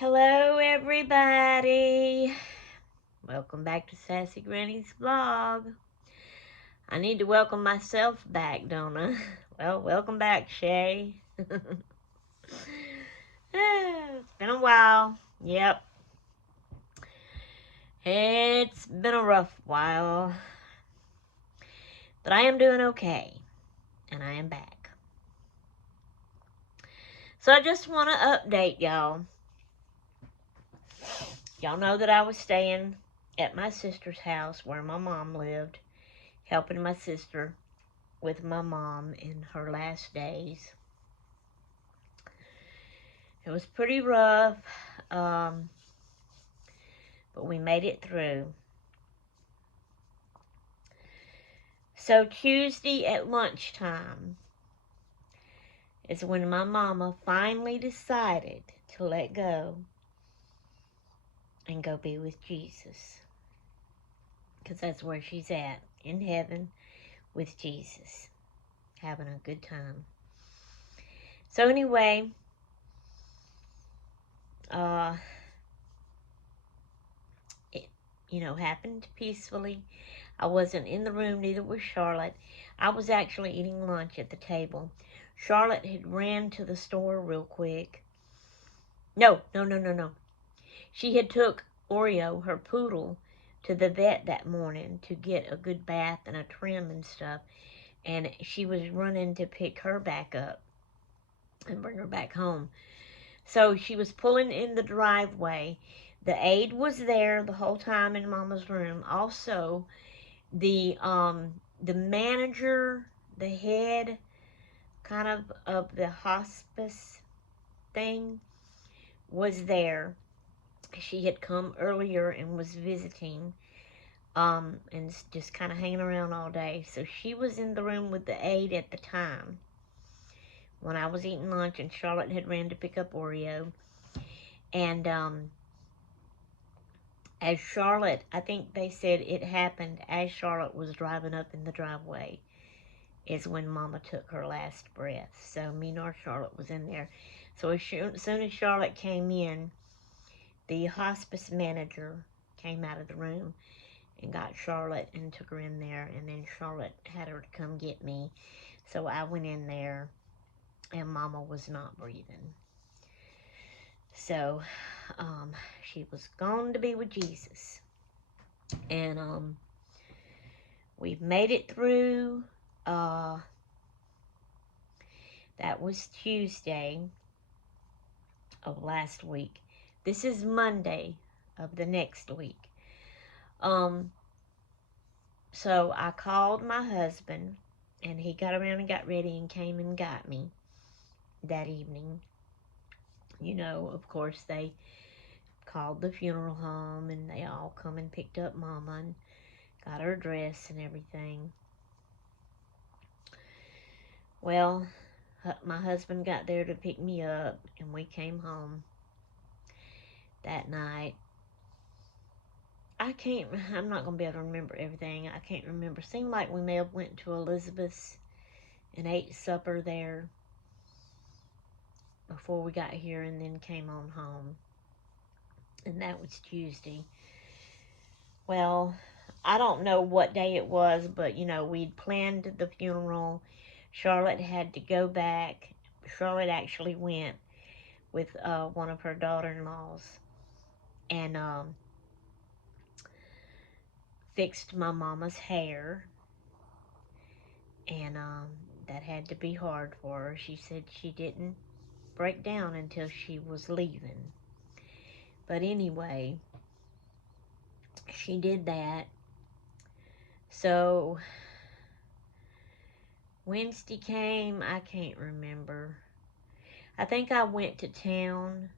Hello, everybody. Welcome back to Sassy Granny's vlog. I need to welcome myself back, don't I? Well, welcome back, Shay. It's been a while. Yep. It's been a rough while. But I am doing okay. And I am back. So I just want to update y'all. Y'all know that I was staying at my sister's house where my mom lived, helping my sister with my mom in her last days. It was pretty rough, but we made it through. So Tuesday at lunchtime is when my mama finally decided to let go and go be with Jesus. Because that's where she's at, in heaven with Jesus, having a good time. So anyway, it, happened peacefully. I wasn't in the room, neither was Charlotte. I was actually eating lunch at the table. Charlotte had ran to the store real quick. No. She had took Oreo, her poodle, to the vet that morning to get a good bath and a trim and stuff. And she was running to pick her back up and bring her back home. So she was pulling in the driveway. The aide was there the whole time in Mama's room. Also, the manager, the head kind of the hospice thing was there. She had come earlier and was visiting, and just kind of hanging around all day. So she was in the room with the aide at the time when I was eating lunch, and Charlotte had ran to pick up Oreo. And as Charlotte, I think they said it happened as Charlotte was driving up in the driveway, is when Mama took her last breath. So me nor Charlotte was in there. So as soon as Charlotte came in, the hospice manager came out of the room and got Charlotte and took her in there. And then Charlotte had her to come get me. So I went in there, and Mama was not breathing. So she was gone to be with Jesus. And we've made it through. That was Tuesday of last week. This is Monday of the next week. So I called my husband, and he got around and got ready and came and got me that evening. Of course, they called the funeral home, and they all come and picked up Mama and got her dress and everything. Well, my husband got there to pick me up, and we came home that night. I'm not going to be able to remember everything. I can't remember. Seemed like we may have went to Elizabeth's and ate supper there before we got here, and then came on home. And that was Tuesday. Well, I don't know what day it was, but, we'd planned the funeral. Charlotte had to go back. Charlotte actually went with one of her daughter-in-laws and fixed my mama's hair. And that had to be hard for her. She said she didn't break down until she was leaving. But anyway, she did that. So Wednesday came, I can't remember. I think I went to town.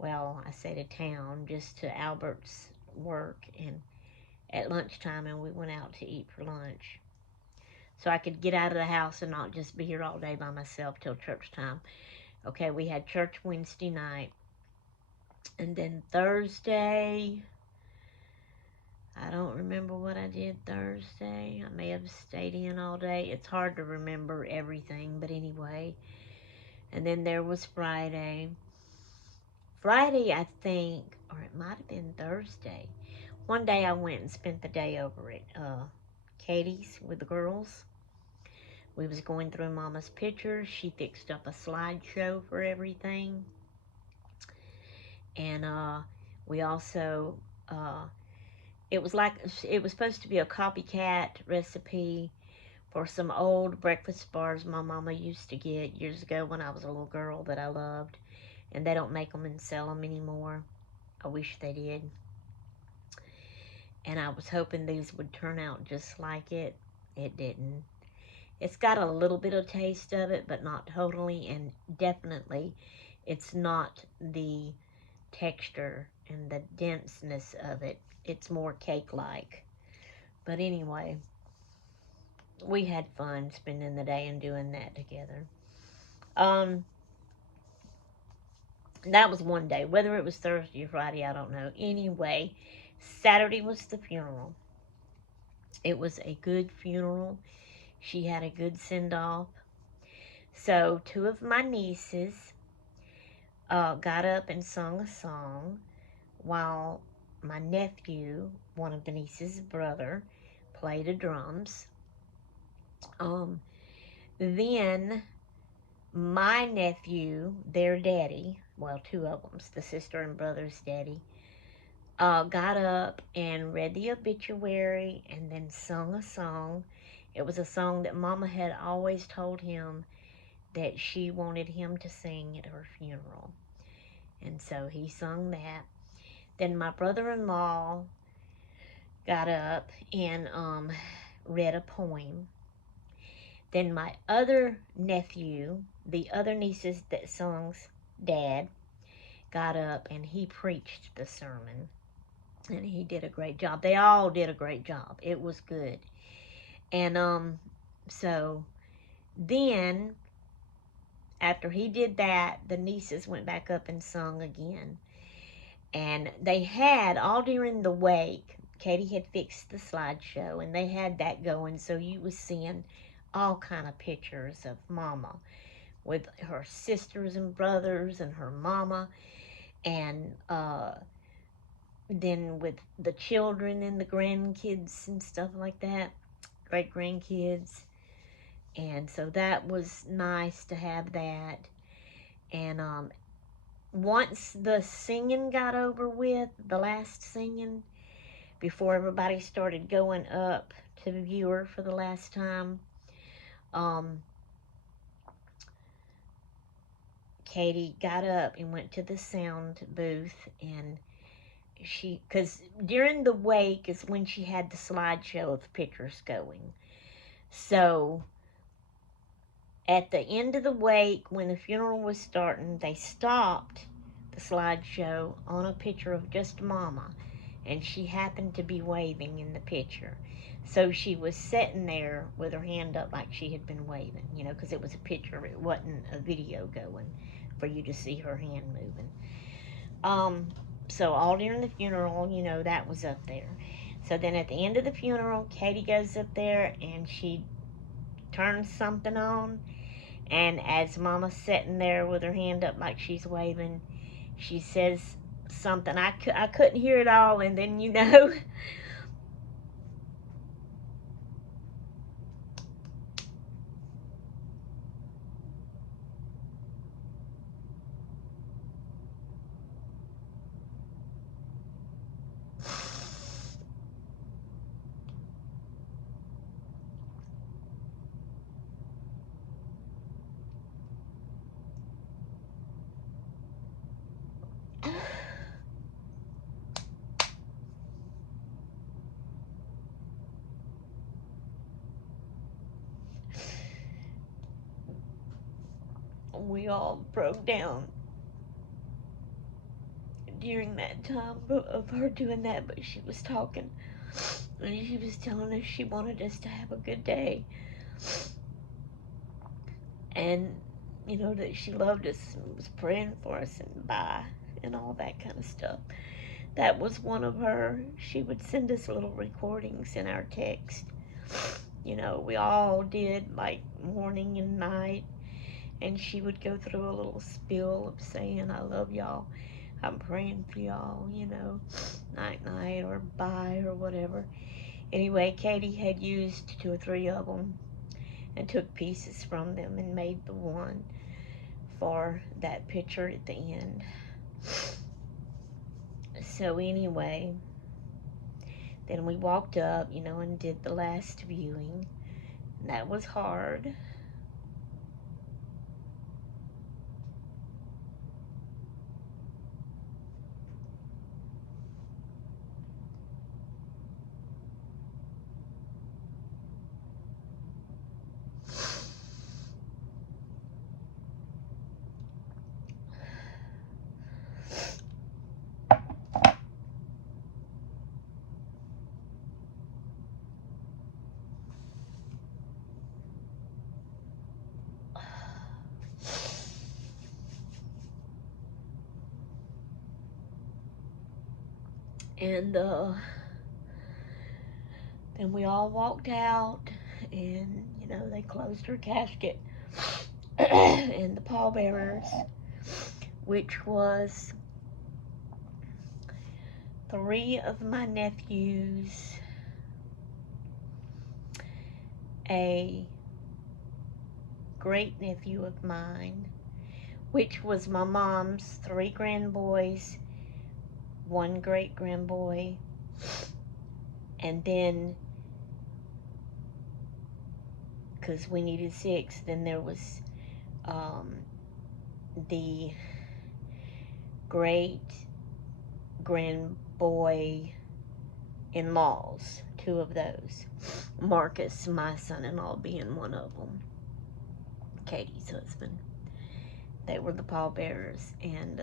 Well, I say to town, just to Albert's work, and at lunchtime, and we went out to eat for lunch. So I could get out of the house and not just be here all day by myself till church time. Okay, we had church Wednesday night. And then Thursday, I don't remember what I did Thursday. I may have stayed in all day. It's hard to remember everything, but anyway. And then there was Friday. Friday, I think, or it might have been Thursday. One day I went and spent the day over at Katie's with the girls. We was going through Mama's pictures. She fixed up a slideshow for everything. And we also, uh, it was like, it was supposed to be a copycat recipe for some old breakfast bars my mama used to get years ago when I was a little girl that I loved. And they don't make them and sell them anymore. I wish they did. And I was hoping these would turn out just like it. It didn't. It's got a little bit of taste of it, but not totally, and definitely it's not the texture and the denseness of it. It's more cake-like. But anyway, we had fun spending the day and doing that together. Um, that was one day. Whether it was Thursday or Friday, I don't know. Anyway, Saturday was the funeral. It was a good funeral. She had a good send-off. So two of my nieces got up and sung a song while my nephew, one of the nieces' brother, played the drums. Um, then my nephew, their daddy, well, two of them, the sister and brother's daddy, got up and read the obituary and then sung a song. It was a song that Mama had always told him that she wanted him to sing at her funeral. And so he sung that. Then my brother-in-law got up and read a poem. Then my other nephew, the other nieces that sung's dad, got up and he preached the sermon. And he did a great job. They all did a great job. It was good. And so then after he did that, the nieces went back up and sung again. And they had, all during the wake, Katie had fixed the slideshow, and they had that going, so you was seeing all kind of pictures of Mama with her sisters and brothers and her mama, and then with the children and the grandkids and stuff like that, great grandkids. And so that was nice to have that. And once the singing got over with, the last singing, before everybody started going up to the viewer for the last time, um, Katie got up and went to the sound booth, and because during the wake is when she had the slideshow of pictures going. So at the end of the wake, when the funeral was starting, they stopped the slideshow on a picture of just Mama, and she happened to be waving in the picture. So she was sitting there with her hand up like she had been waving, because it was a picture, it wasn't a video going for you to see her hand moving. So all during the funeral, that was up there. So then at the end of the funeral, Katie goes up there and she turns something on, and as Mama's sitting there with her hand up like she's waving, she says something. I couldn't hear it all, and then we all broke down during that time of her doing that. But she was talking, and she was telling us she wanted us to have a good day, and that she loved us and was praying for us and bye and all that kind of stuff. That was one of her. She would send us little recordings in our text. We all did like morning and night, and she would go through a little spiel of saying, I love y'all. I'm praying for y'all, you know, night night or bye or whatever. Anyway, Katie had used 2 or 3 of them and took pieces from them and made the one for that picture at the end. So anyway, then we walked up, you know, and did the last viewing. That was hard. And then we all walked out, and you know, they closed her casket. And the pallbearers, which was 3 of my nephews, a great nephew of mine, which was my mom's 3 grandboys, 1 great grandboy, and then, because we needed 6, then there was the great grandboy in laws, 2 of those. Marcus, my son-in-law, being one of them. Katie's husband. They were the pallbearers, and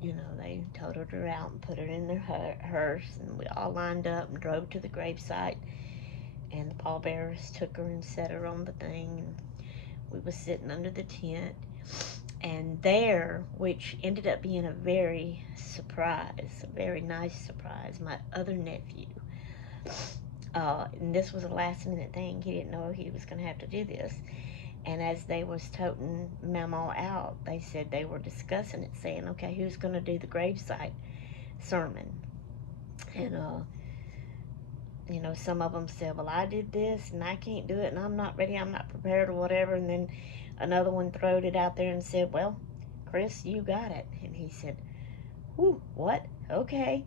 you know, they totaled her out and put her in their hearse, and we all lined up and drove to the gravesite, and the pallbearers took her and set her on the thing, and we was sitting under the tent, and there, which ended up being a very nice surprise, my other nephew, and this was a last minute thing, he didn't know he was going to have to do this, and as they was toting Mama out, they said they were discussing it, saying, okay, who's going to do the gravesite sermon? And, you know, some of them said, well, I did this, and I can't do it, and I'm not ready, I'm not prepared, or whatever. And then another one throwed it out there and said, well, Chris, you got it. And he said, whew, what? Okay.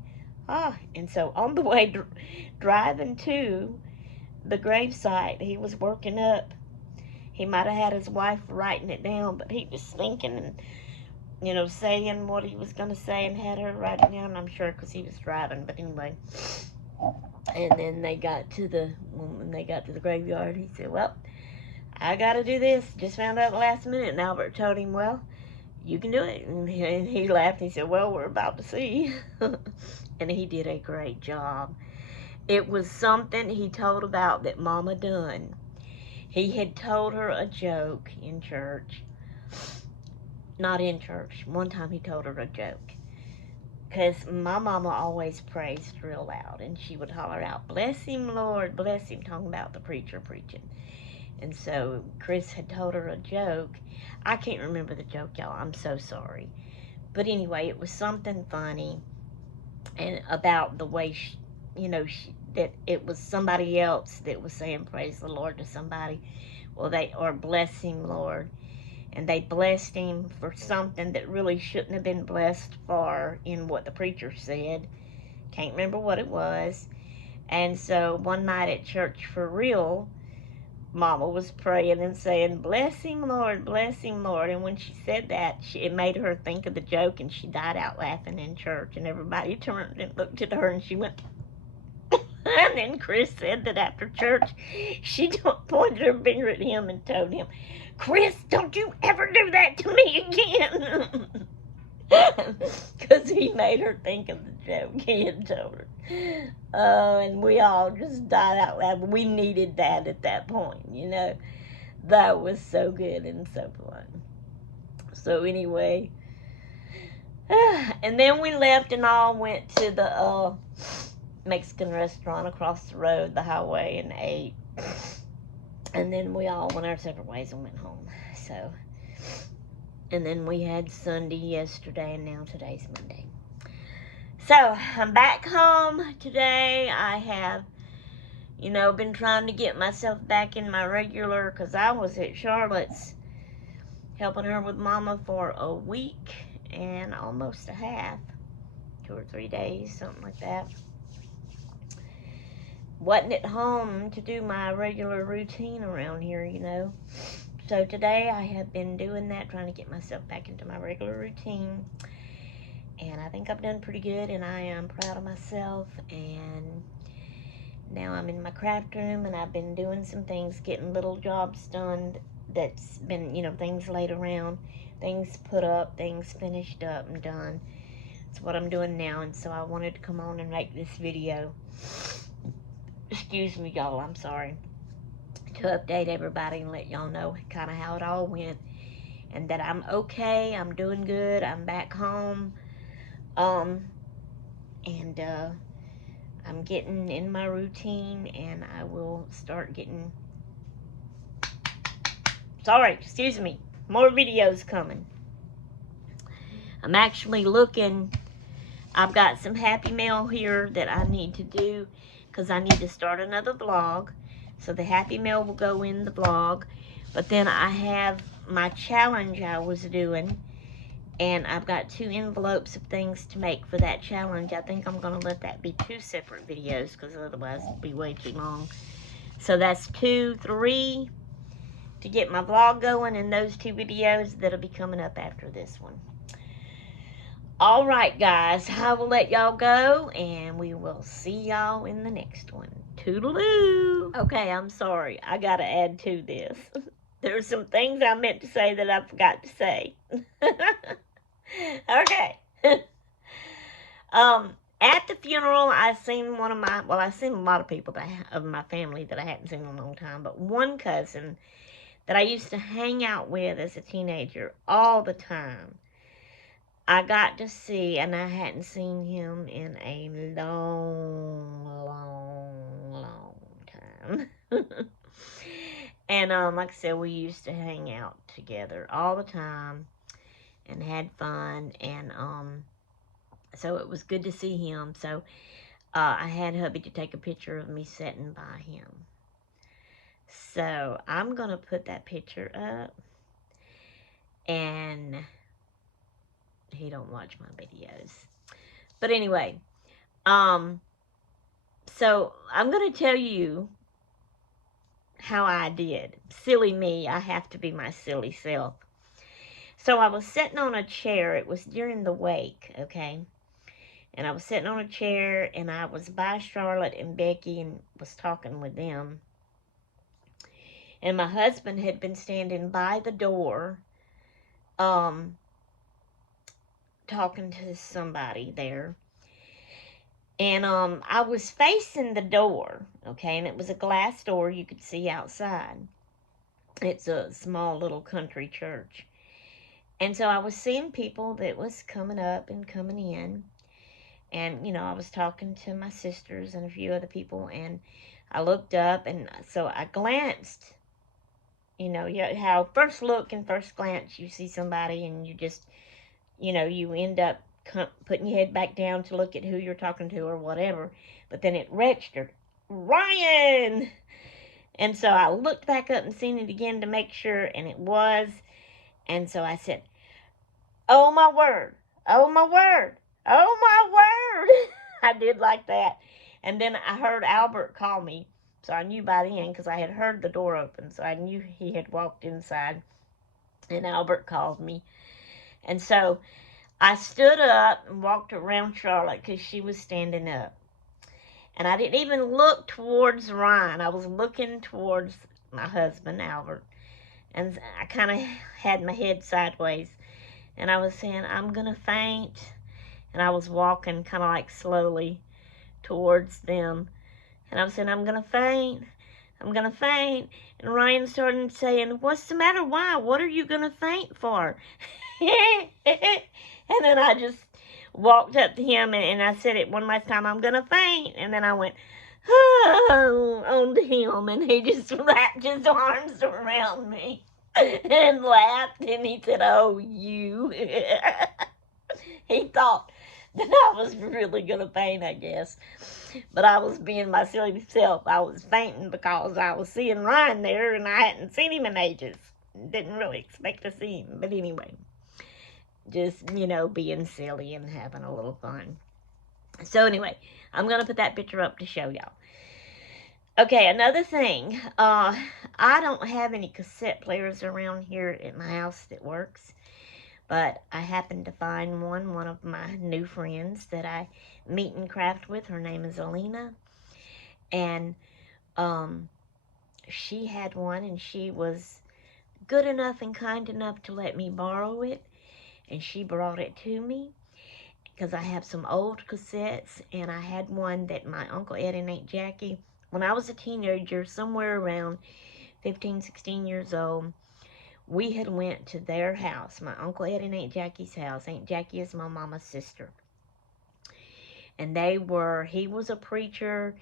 And so on the way driving to the gravesite, he was working up. He might have had his wife writing it down, but he was thinking and, you know, saying what he was going to say and had her write it down, I'm sure, because he was driving. But anyway, and then when they got to the graveyard, he said, well, I got to do this. Just found out the last minute. And Albert told him, well, you can do it. And he laughed. He said, well, we're about to see. And he did a great job. It was something he told about that Mama done. He had told her a joke in church. Not in church. One time he told her a joke. Because my mama always prays real loud. And she would holler out, bless him, Lord, bless him, talking about the preacher preaching. And so Chris had told her a joke. I can't remember the joke, y'all. I'm so sorry. But anyway, it was something funny. And about the way, that it was somebody else that was saying praise the Lord to somebody. Well, or bless him, Lord. And they blessed him for something that really shouldn't have been blessed for in what the preacher said. Can't remember what it was. And so one night at church for real, Mama was praying and saying, bless him, Lord, bless him, Lord. And when she said that, it made her think of the joke, and she died out laughing in church. And everybody turned and looked at her, and she went, and then Chris said that after church, she pointed her finger at him and told him, Chris, don't you ever do that to me again. Because he made her think of the joke he had told her. And we all just died out loud. We needed that at that point, you know. That was so good and so fun. So anyway, and then we left and all went to the Mexican restaurant across the road, the highway, and ate. And then we all went our separate ways and went home. So And then we had Sunday yesterday, and now today's Monday. So, I'm back home today. I have, been trying to get myself back in my regular, because I was at Charlotte's helping her with Mama for a week and almost a half, 2 or 3 days, something like that. Wasn't at home to do my regular routine around here, So today I have been doing that, trying to get myself back into my regular routine. And I think I've done pretty good, and I am proud of myself. And now I'm in my craft room, and I've been doing some things, getting little jobs done that's been, things laid around, things put up, things finished up and done. That's what I'm doing now, and so I wanted to come on and make this video. Excuse me, y'all, I'm sorry. To update everybody and let y'all know kind of how it all went. And that I'm okay, I'm doing good, I'm back home. And I'm getting in my routine, and I will start getting, excuse me, more videos coming. I'm actually looking, I've got some happy mail here that I need to do, because I need to start another vlog. So the happy mail will go in the vlog, but then I have my challenge I was doing, and I've got 2 envelopes of things to make for that challenge. I think I'm going to let that be 2 separate videos, because otherwise it'll be way too long. So that's 2, 3 to get my vlog going, and those 2 videos that'll be coming up after this one. Alright, guys, I will let y'all go, and we will see y'all in the next one. Toodaloo! Okay, I'm sorry. I gotta add to this. There's some things I meant to say that I forgot to say. Okay. At the funeral, I seen I seen a lot of people of my family that I hadn't seen in a long time, but one cousin that I used to hang out with as a teenager all the time, I got to see, and I hadn't seen him in a long, long, long time. And like I said, we used to hang out together all the time and had fun, and so it was good to see him. So I had hubby to take a picture of me sitting by him. So I'm going to put that picture up, and he don't watch my videos. But anyway, so I'm going to tell you how I did. Silly me, I have to be my silly self. So I was sitting on a chair. It was during the wake, okay? And I was sitting on a chair, and I was by Charlotte and Becky and was talking with them. And my husband had been standing by the door, talking to somebody there. And I was facing the door, okay? And it was a glass door you could see outside. It's a small little country church. And so I was seeing people that was coming up and coming in. And, I was talking to my sisters and a few other people. And I looked up, and so I glanced. How first look and first glance, you see somebody and you just, you end up putting your head back down to look at who you're talking to or whatever. But then it registered, Ryan! And so I looked back up and seen it again to make sure, and it was. And so I said, oh my word, oh my word, oh my word. I did like that. And then I heard Albert call me. So I knew by then, because I had heard the door open. So I knew he had walked inside. And Albert called me. And so I stood up and walked around Charlotte, because she was standing up. And I didn't even look towards Ryan. I was looking towards my husband, Albert. And I kind of had my head sideways. And I was saying, I'm going to faint. And I was walking kind of like slowly towards them. And I was saying, I'm going to faint. I'm going to faint. And Ryan started saying, what's the matter? Why? What are you going to faint for? And then I just walked up to him, and I said it one last time, I'm going to faint. And then I went, oh, onto him, and he just wrapped his arms around me. and laughed, and he said, "Oh, you." He thought that I was really going to faint, I guess. But I was being my silly self. I was fainting because I was seeing Ryan there, and I hadn't seen him in ages. Didn't really expect to see him. But anyway, just, being silly and having a little fun. So anyway, I'm going to put that picture up to show y'all. Okay, another thing. I don't have any cassette players around here at my house that works. But I happened to find one of my new friends that I meet and craft with. Her name is Alina. And she had one, and she was good enough and kind enough to let me borrow it. And she brought it to me because I have some old cassettes, and I had one that my Uncle Ed and Aunt Jackie, when I was a teenager, somewhere around 15, 16 years old, we had went to their house, my Uncle Ed and Aunt Jackie's house. Aunt Jackie is my mama's sister. And he was a preacher.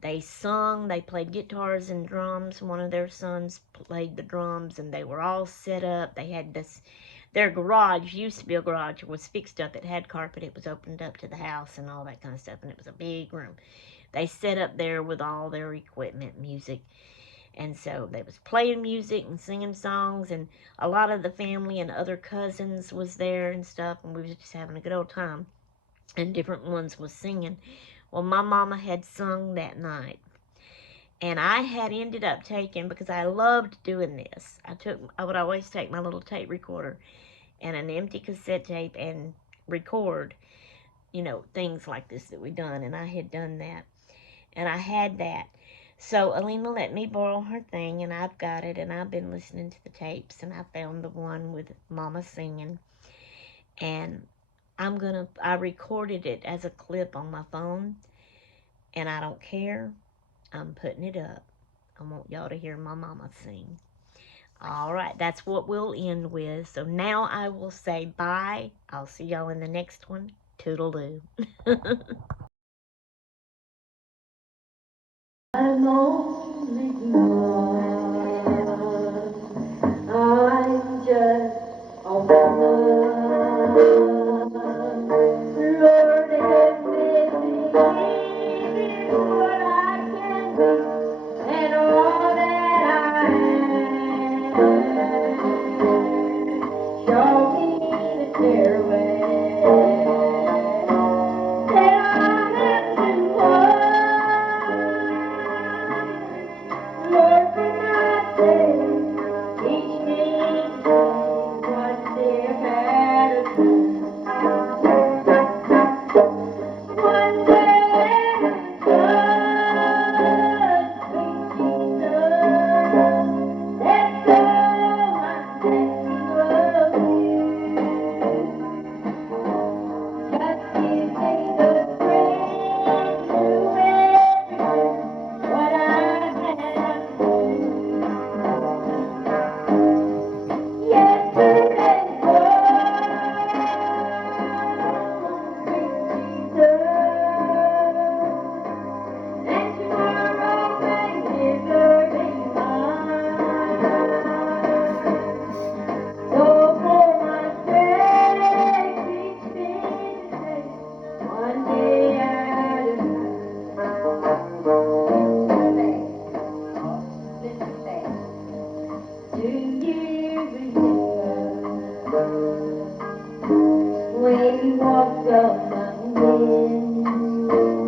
They sung, they played guitars and drums. One of their sons played the drums, and they were all set up. They had their garage used to be a garage. It was fixed up. It had carpet. It was opened up to the house and all that kind of stuff, and it was a big room. They set up there with all their equipment, music. And so they was playing music and singing songs, and a lot of the family and other cousins was there and stuff, and we was just having a good old time. And different ones was singing. Well, my mama had sung that night, and I had ended up taking, because I loved doing this, I would always take my little tape recorder and an empty cassette tape and record, things like this that we done, and I had done that, and I had that. So Alina let me borrow her thing, and I've got it, and I've been listening to the tapes, and I found the one with Mama singing, and I recorded it as a clip on my phone, and I don't care. I'm putting it up. I want y'all to hear my mama sing. All right, that's what we'll end with. So now I will say bye. I'll see y'all in the next one. Toodaloo. I'm only human. I'm just a woman. Lord, help me believe what I can be and all that I am. Show me the stairway that I have to walk. Lord, for my sake, teach me what dear had to do. One day, God, sweet Jesus, that's all I'm asking of you. Just give me the strength to endure what I have to do. Yesterday's gone, sweet Jesus. And tomorrow may never be mine. So for my sake, teach me to take one day at a time. Listen fast. Do you remember when you walked up my wind?